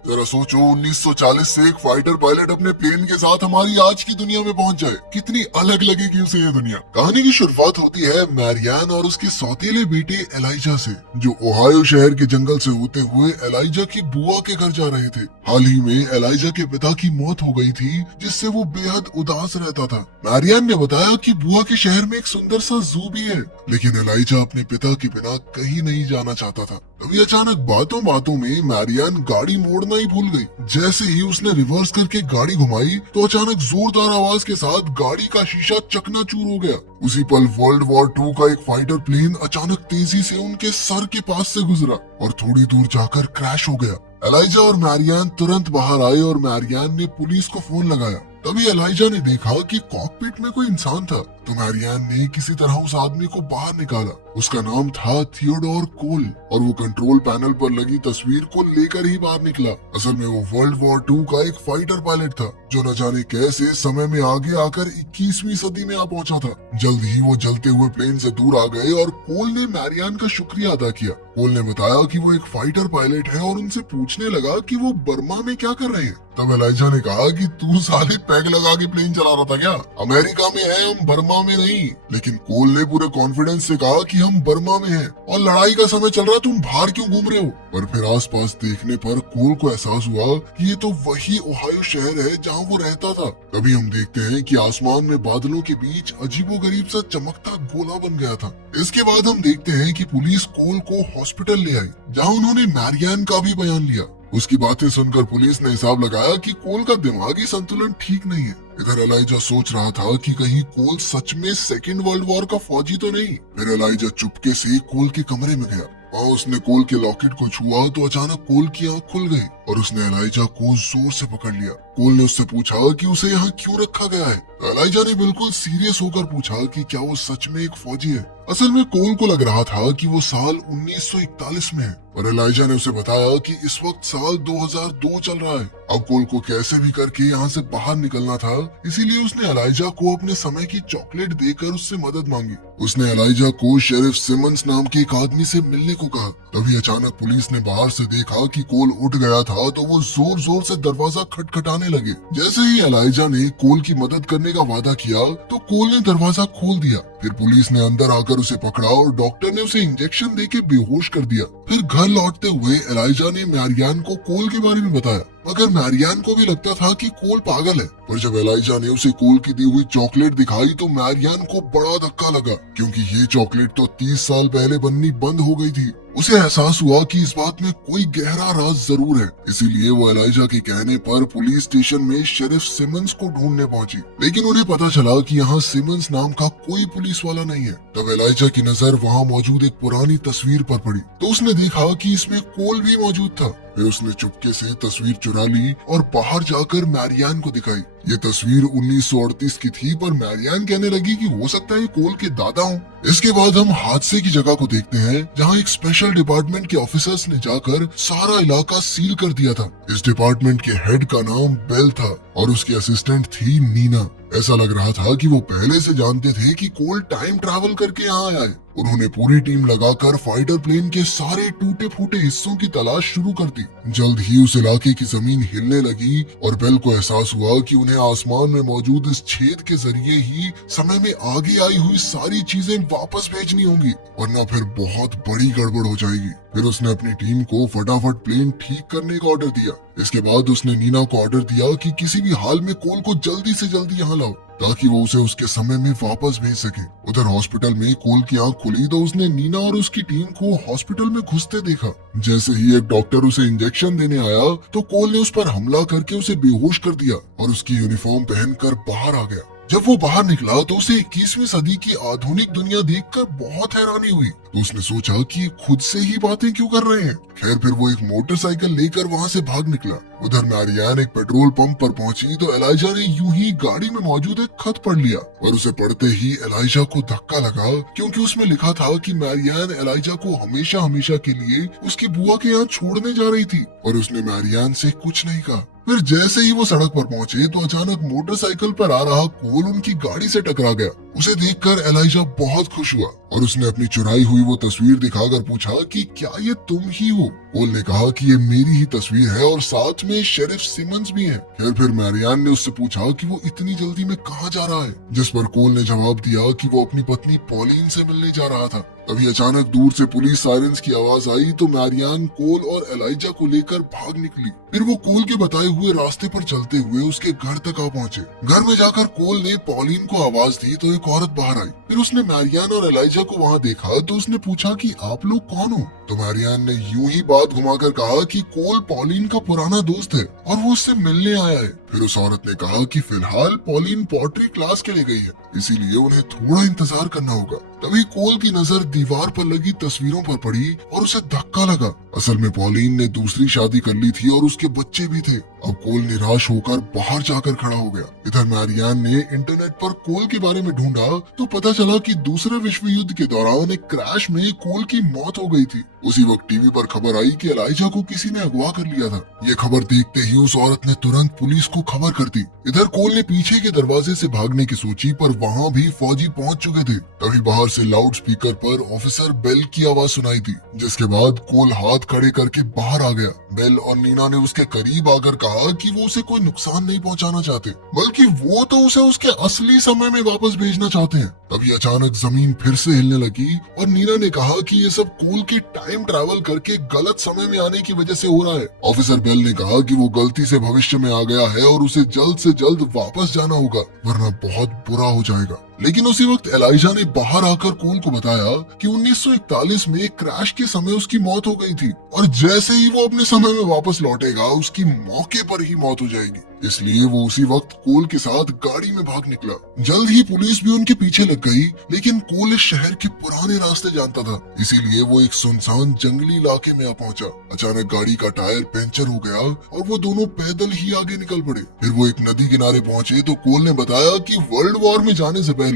जरा सोचो 1940 से एक फाइटर पायलट अपने प्लेन के साथ हमारी आज की दुनिया में पहुंच जाए, कितनी अलग लगेगी उसे ये दुनिया। कहानी की शुरुआत होती है मैरियान और उसके सौतेले बेटे एलाइजा से, जो ओहायो शहर के जंगल से होते हुए एलाइजा की बुआ के घर जा रहे थे। हाल ही में एलाइजा के पिता की मौत हो गई थी, जिससे वो बेहद उदास रहता था। मैरियान ने बताया कि बुआ के शहर में एक सुंदर सा जू भी है, लेकिन एलाइजा अपने पिता के बिना कहीं नहीं जाना चाहता था। तभी अचानक बातों बातों में मैरियान गाड़ी मोड़ना ही भूल गई। जैसे ही उसने रिवर्स करके गाड़ी घुमाई तो अचानक जोरदार आवाज के साथ गाड़ी का शीशा चकनाचूर हो गया। उसी पल वर्ल्ड वॉर 2 का एक फाइटर प्लेन अचानक तेजी से उनके सर के पास से गुजरा और थोड़ी दूर जाकर क्रैश हो गया। एलाइजा और मैरियान तुरंत बाहर आए और मैरियान ने पुलिस को फोन लगाया। तभी एलाइजा ने देखा कि कॉकपिट में कोई इंसान था, तो मैरियान ने किसी तरह उस आदमी को बाहर निकाला। उसका नाम था थियोडोर कोल और वो कंट्रोल पैनल पर लगी तस्वीर को लेकर ही बाहर निकला। असल में वो वर्ल्ड वॉर 2 का एक फाइटर पायलट था, जो न जाने कैसे समय में आगे आकर 21वीं सदी में आ पहुंचा था। जल्द ही वो जलते हुए प्लेन से दूर आ गए और कोल ने मैरियान का शुक्रिया अदा किया। कोल ने बताया कि वो एक फाइटर पायलट है और उनसे पूछने लगा कि वो बर्मा में क्या कर रहे हैं। तब एलाइजा ने कहा कि तू साले पैग लगा के प्लेन चला रहा था क्या? अमेरिका में है, हम बर्मा में नहीं। लेकिन कोल ने पूरे कॉन्फिडेंस से कहा कि हम बर्मा में हैं और लड़ाई का समय चल रहा है, तुम बाहर क्यों घूम रहे हो? पर फिर आसपास देखने पर कोल को एहसास हुआ कि ये तो वही ओहायो शहर है जहाँ वो रहता था। तभी हम देखते हैं कि आसमान में बादलों के बीच अजीबोगरीब सा चमकता गोला बन गया था। इसके बाद हम देखते हैं कि पुलिस कोल को हॉस्पिटल ले आई, जहाँ उन्होंने मैरियान का भी बयान लिया। उसकी बातें सुनकर पुलिस ने हिसाब लगाया कि कोल का दिमागी संतुलन ठीक नहीं है। इधर एलाइजा सोच रहा था कि कहीं कोल सच में सेकेंड वर्ल्ड वॉर का फौजी तो नहीं। फिर एलाइजा चुपके से कोल के कमरे में गया। वहाँ उसने कोल के लॉकेट को छुआ तो अचानक कोल की आंख खुल गई और उसने एलाइजा को जोर से पकड़ लिया। कोल ने उससे पूछा कि उसे यहाँ क्यों रखा गया है। एलाइजा ने बिल्कुल सीरियस होकर पूछा कि क्या वो सच में एक फौजी है। असल में कोल को लग रहा था कि वो साल 1941 में है और एलाइजा ने उसे बताया कि इस वक्त साल 2002 चल रहा है। अब कोल को कैसे भी करके यहाँ से बाहर निकलना था, इसीलिए उसने एलाइजा को अपने समय की चॉकलेट देकर उससे मदद मांगी। उसने एलाइजा को शेरिफ सिमंस नाम के एक आदमी से मिलने को कहा। तभी अचानक पुलिस ने बाहर से देखा कि कोल उठ गया था, तो वो जोर जोर से दरवाजा खटखटाने लगे। जैसे ही एलाइजा ने कोल की मदद करने का वादा किया तो कोल ने दरवाजा खोल दिया। फिर पुलिस ने अंदर आकर उसे पकड़ा और डॉक्टर ने उसे इंजेक्शन देके बेहोश कर दिया। फिर घर लौटते हुए एलाइजा ने मैरियान को कोल के बारे में बताया, मगर मैरियान को भी लगता था कि कोल पागल है। पर जब एलाइजा ने उसे कोल की दी हुई चॉकलेट दिखाई तो मैरियान को बड़ा धक्का लगा, क्योंकि ये चॉकलेट तो 30 साल पहले बननी बंद हो गई थी। उसे एहसास हुआ कि इस बात में कोई गहरा राज जरूर है। इसीलिए वो एलाइजा के कहने पर पुलिस स्टेशन में शेरिफ सिमंस को ढूंढने पहुंची, लेकिन उन्हें पता चला कि यहाँ सिमंस नाम का कोई पुलिस वाला नहीं है। तब एलाइजा की नजर वहाँ मौजूद एक पुरानी तस्वीर पर पड़ी, तो उसने देखा कि इसमें कोल भी मौजूद था। फिर उसने चुपके से तस्वीर चुरा ली और बाहर जाकर मैरियान को दिखाई। ये तस्वीर 1938 की थी, पर मैरियान कहने लगी कि हो सकता है कोल के दादा हों। इसके बाद हम हादसे की जगह को देखते हैं, जहां एक स्पेशल डिपार्टमेंट के ऑफिसर्स ने जाकर सारा इलाका सील कर दिया था। इस डिपार्टमेंट के हेड का नाम बेल था और उसकी असिस्टेंट थी नीना। ऐसा लग रहा था कि वो पहले से जानते थे कि कोल टाइम ट्रैवल करके यहाँ आए। उन्होंने पूरी टीम लगाकर फाइटर प्लेन के सारे टूटे फूटे हिस्सों की तलाश शुरू कर दी। जल्द ही उस इलाके की जमीन हिलने लगी और बेल को एहसास हुआ कि उन्हें आसमान में मौजूद इस छेद के जरिए ही समय में आगे आई हुई सारी चीजें वापस भेजनी होंगी, वरना फिर बहुत बड़ी गड़बड़ हो जाएगी। फिर उसने अपनी टीम को फटाफट प्लेन ठीक करने का ऑर्डर दिया। इसके बाद उसने नीना को ऑर्डर दिया कि किसी भी हाल में कोल को जल्दी से जल्दी यहाँ लाओ, ताकि वो उसे उसके समय में वापस भेज सके। उधर हॉस्पिटल में कोल की आंख खुली तो उसने नीना और उसकी टीम को हॉस्पिटल में घुसते देखा। जैसे ही एक डॉक्टर उसे इंजेक्शन देने आया तो कोल ने उस पर हमला करके उसे बेहोश कर दिया और उसकी यूनिफॉर्म पहनकर बाहर आ गया। जब वो बाहर निकला तो उसे 21वीं सदी की आधुनिक दुनिया देखकर बहुत हैरानी हुई। तो उसने सोचा कि खुद से ही बातें क्यों कर रहे हैं। खैर फिर वो एक मोटरसाइकिल लेकर वहाँ से भाग निकला। उधर मैरियान एक पेट्रोल पंप पर पहुंची तो एलाइजा ने यूं ही गाड़ी में मौजूद एक खत पढ़ लिया और उसे पढ़ते ही एलाइजा को धक्का लगा, क्योंकि उसमें लिखा था कि मैरियान एलाइजा को हमेशा हमेशा के लिए उसकी बुआ के यहाँ छोड़ने जा रही थी और उसने मैरियान से कुछ नहीं कहा। फिर जैसे ही वो सड़क पर पहुंचे तो अचानक मोटरसाइकिल पर आ रहा कोल उनकी गाड़ी से टकरा गया उसे देखकर एलाइजा बहुत खुश हुआ और उसने अपनी चुराई हुई वो तस्वीर दिखाकर पूछा कि क्या ये तुम ही हो। कोल ने कहा कि ये मेरी ही तस्वीर है और साथ में शेरिफ सिमंस भी हैं। फिर मैरियान ने उससे पूछा कि वो इतनी जल्दी में कहाँ जा रहा है, जिस पर कोल ने जवाब दिया कि वो अपनी पत्नी पॉलिन से मिलने जा रहा था। तभी अचानक दूर से पुलिस सायरन्स की आवाज आई तो मैरियान कोल और एलाइजा को लेकर भाग निकली। फिर वो कोल के बताए हुए रास्ते पर चलते हुए उसके घर तक आ पहुंचे। घर में जाकर कोल ने पॉलिन को आवाज दी तो एक औरत बाहर आई। फिर उसने मैरियान और एलाइजा को वहाँ देखा तो उसने पूछा कि आप लोग कौन हो। तो मैरियान ने यूं ही बात घुमाकर कहा कि कोल पॉलिन का पुराना दोस्त है और वो उससे मिलने आया है। फिर उस औरत ने कहा कि फिलहाल पॉलिन पोट्री क्लास के लिए गई है, इसीलिए उन्हें थोड़ा इंतजार करना होगा। तभी कोल की नजर दीवार पर लगी तस्वीरों पर पड़ी और उसे धक्का लगा। असल में पॉलिन ने दूसरी शादी कर ली थी और उसके बच्चे भी थे। अब कोल निराश होकर बाहर जाकर खड़ा हो गया। इधर मैरियान ने इंटरनेट पर कोल के बारे में ढूंढा तो पता चला कि दूसरे विश्व युद्ध के दौरान एक क्रैश में कोल की मौत हो गई थी। उसी वक्त टीवी पर खबर आई कि एलाइजा को किसी ने अगवा कर लिया था। ये खबर देखते ही उस औरत ने तुरंत पुलिस को खबर कर दी। इधर कोल ने पीछे के दरवाजे से भागने की सोची पर वहाँ भी फौजी पहुँच चुके थे। तभी बाहर से लाउड स्पीकर पर ऑफिसर बेल की आवाज सुनाई थी, जिसके बाद कोल हाथ खड़े करके बाहर आ गया। बेल और नीना ने उसके करीब आकर कहा कि वो उसे कोई नुकसान नहीं पहुंचाना चाहते, बल्कि वो तो उसे उसके असली समय में वापस भेजना चाहते हैं। तभी अचानक जमीन फिर से हिलने लगी और नीना ने कहा कि ये सब कोल के टाइम ट्रैवल करके गलत समय में आने की वजह से हो रहा है। ऑफिसर बेल ने कहा कि वो गलती से भविष्य में आ गया है और उसे जल्द से जल्द वापस जाना होगा, वरना बहुत बुरा हो जाएगा। लेकिन उसी वक्त एलाइजा ने बाहर आकर कोल को बताया कि 1941 में क्रैश के समय उसकी मौत हो गई थी और जैसे ही वो अपने समय में वापस लौटेगा उसकी मौके पर ही मौत हो जाएगी। इसलिए वो उसी वक्त कोल के साथ गाड़ी में भाग निकला। जल्द ही पुलिस भी उनके पीछे लग गई, लेकिन कोल इस शहर के पुराने रास्ते जानता था, इसीलिए वो एक सुनसान जंगली इलाके में आ पहुंचा। अचानक गाड़ी का टायर पंचर हो गया और वो दोनों पैदल ही आगे निकल पड़े। फिर वो एक नदी किनारे पहुंचे तो कोल ने बताया कि वर्ल्ड वॉर में जाने से पहले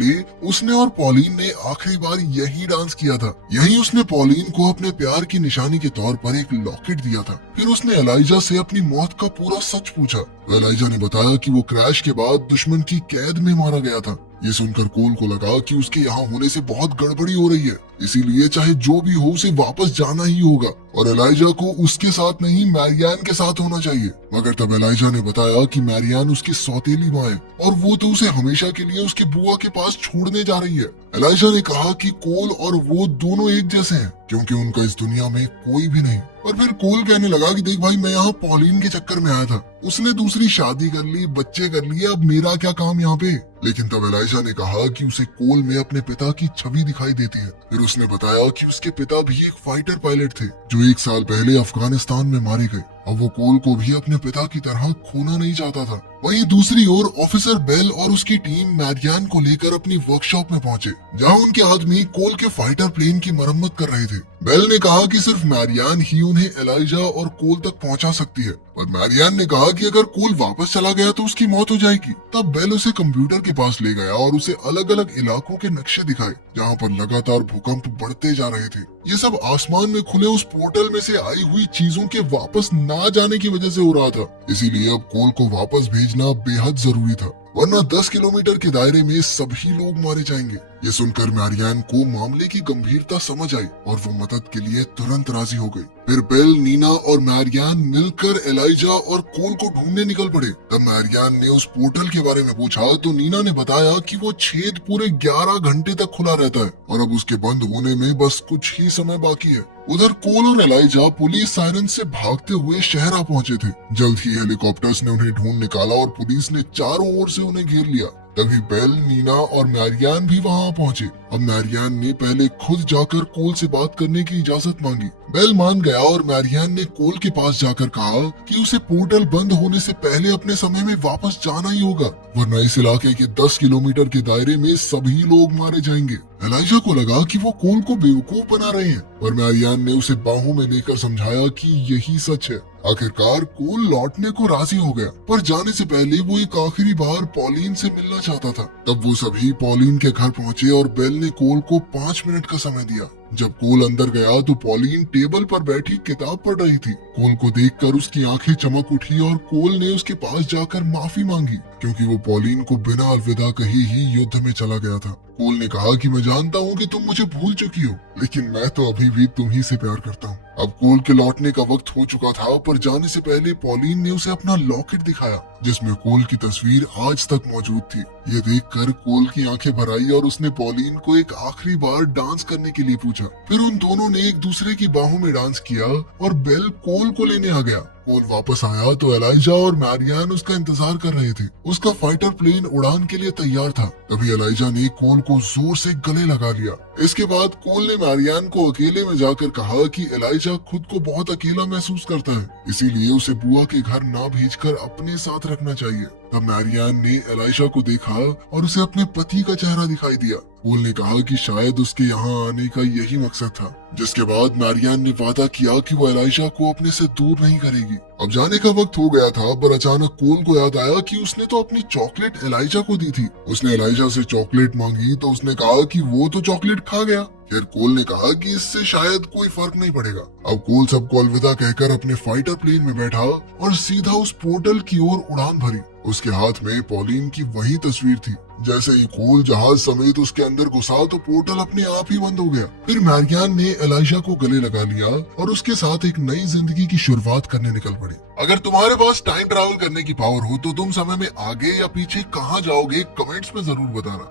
उसने और पॉलिन ने आखिरी बार यही डांस किया था। यही उसने पॉलिन को अपने प्यार की निशानी के तौर पर एक लॉकेट दिया था। फिर उसने एलाइजा से अपनी मौत का पूरा सच पूछा। एलाइजा ने बताया कि वो क्रैश के बाद दुश्मन की कैद में मारा गया था। ये सुनकर कोल को लगा कि उसके यहाँ होने से बहुत गड़बड़ी हो रही है, इसीलिए चाहे जो भी हो उसे वापस जाना ही होगा और एलाइजा को उसके साथ नहीं मैरियान के साथ होना चाहिए। मगर तब एलाइजा ने बताया कि मैरियान उसकी सौतेली माँ है और वो तो उसे हमेशा के लिए उसके बुआ के पास छोड़ने जा रही है। एलाइजा ने कहा कि कोल और वो दोनों एक जैसे हैं, क्योंकि उनका इस दुनिया में कोई भी नहीं। और फिर कोल कहने लगा कि देख भाई, मैं यहाँ पॉलिन के चक्कर में आया था, उसने दूसरी शादी कर ली, बच्चे कर लिए, अब मेरा क्या काम यहाँ पे। लेकिन तब एलाइजा ने कहा कि उसे कोल में अपने पिता की छवि दिखाई देती है। फिर उसने बताया कि उसके पिता भी एक फाइटर पायलट थे जो 1 साल पहले अफगानिस्तान में मारे गए। अब वो कोल को भी अपने पिता की तरह खोना नहीं चाहता था। वहीं दूसरी ओर ऑफिसर बेल और उसकी टीम मैरियान को लेकर अपनी वर्कशॉप में पहुंचे, जहां उनके आदमी कोल के फाइटर प्लेन की मरम्मत कर रहे थे। बेल ने कहा कि सिर्फ मैरियान ही उन्हें एलाइजा और कोल तक पहुंचा सकती है, और मैरियान ने कहा कि अगर कोल वापस चला गया तो उसकी मौत हो जाएगी। तब बेल उसे कंप्यूटर के पास ले गया और उसे अलग अलग इलाकों के नक्शे दिखाए जहाँ पर लगातार भूकंप बढ़ते जा रहे थे। ये सब आसमान में खुले उस पोर्टल में से आई हुई चीजों के वापस ना जाने की वजह से हो रहा था। इसीलिए अब कोल को वापस भेजना बेहद जरूरी था, वरना 10 किलोमीटर के दायरे में सभी लोग मारे जाएंगे। ये सुनकर मैरियान को मामले की गंभीरता समझ आई और वो मदद के लिए तुरंत राजी हो गई। फिर बेल, नीना और मैरियान मिलकर एलाइजा और कोल को ढूंढने निकल पड़े। तब मैरियान ने उस पोर्टल के बारे में पूछा तो नीना ने बताया कि वो छेद पूरे 11 घंटे तक खुला रहता है और अब उसके बंद होने में बस कुछ ही समय बाकी है। उधर कोल और एलाइजा पुलिस सायरन से भागते हुए शहर आ पहुंचे थे। जल्द ही हेलीकॉप्टर्स ने उन्हें ढूंढ निकाला और पुलिस ने चारों ओर से उन्हें घेर लिया। तभी बेल, नीना और मैरियान भी वहां पहुंचे। अब मैरियान ने पहले खुद जाकर कोल से बात करने की इजाजत मांगी। बेल मान गया और मैरियान ने कोल के पास जाकर कहा कि उसे पोर्टल बंद होने से पहले अपने समय में वापस जाना ही होगा, वरना इस इलाके के 10 किलोमीटर के दायरे में सभी लोग मारे जाएंगे। एलाइजा को लगा कि वो कोल को बेवकूफ बना रहे हैं, पर मैरियान ने उसे बाहों में लेकर समझाया कि यही सच है। आखिरकार कोल लौटने को राजी हो गया, पर जाने से पहले वो एक आखिरी बार पॉलिन से मिलना चाहता था। तब वो सभी पॉलिन के घर पहुंचे और बेल ने कोल को 5 मिनट का समय दिया। जब कोल अंदर गया तो पॉलिन टेबल पर बैठी किताब पढ़ रही थी। कोल को देखकर उसकी आंखें चमक उठी और कोल ने उसके पास जाकर माफी मांगी, क्योंकि वो पॉलिन को बिना अलविदा कहे ही युद्ध में चला गया था। कोल ने कहा कि मैं जानता हूँ कि तुम मुझे भूल चुकी हो, लेकिन मैं तो अभी भी तुम ही से प्यार करता हूँ। अब कोल के लौटने का वक्त हो चुका था, पर जाने से पहले पॉलिन ने उसे अपना लॉकेट दिखाया जिसमें कोल की तस्वीर आज तक मौजूद थी। ये देखकर कोल की आंखें भर आई और उसने पॉलिन को एक आखिरी बार डांस करने के लिए पूछा। फिर उन दोनों ने एक दूसरे की बाहों में डांस किया और बेल कोल को लेने आ गया। कोल वापस आया तो एलाइजा और मैरियान उसका इंतजार कर रहे थे। उसका फाइटर प्लेन उड़ान के लिए तैयार था। तभी एलाइजा ने कोल को जोर से गले लगा लिया। इसके बाद कोल ने मैरियान को अकेले में जाकर कहा कि एलाइजा खुद को बहुत अकेला महसूस करता है, इसीलिए उसे बुआ के घर ना भेजकर अपने साथ रखना चाहिए। तब मैरियान ने एलाइजा को देखा और उसे अपने पति का चेहरा दिखाई दिया। कोल ने कहा कि शायद उसके यहाँ आने का यही मकसद था, जिसके बाद मैरियान ने वादा किया कि वो एलाइजा को अपने से दूर नहीं करेगी। अब जाने का वक्त हो गया था, पर अचानक कोल को याद आया कि उसने तो अपनी चॉकलेट एलाइजा को दी थी। उसने एलाइजा से चॉकलेट मांगी तो उसने कहा कि वो तो चॉकलेट खा गया। फिर कोल ने कहा कि इससे शायद कोई फर्क नहीं पड़ेगा। अब कोल सबको अलविदा कहकर अपने फाइटर प्लेन में बैठा और सीधा उस पोर्टल की ओर उड़ान भरी। उसके हाथ में पॉलिन की वही तस्वीर थी। जैसे ही कोल जहाज समेत उसके अंदर घुसा तो पोर्टल अपने आप ही बंद हो गया। फिर मैरियान ने एलाइजा को गले लगा लिया और उसके साथ एक नई जिंदगी की शुरुआत करने निकल पड़ी। अगर तुम्हारे पास टाइम ट्रैवल करने की पावर हो तो तुम समय में आगे या पीछे कहाँ जाओगे, कमेंट्स में जरूर बताना।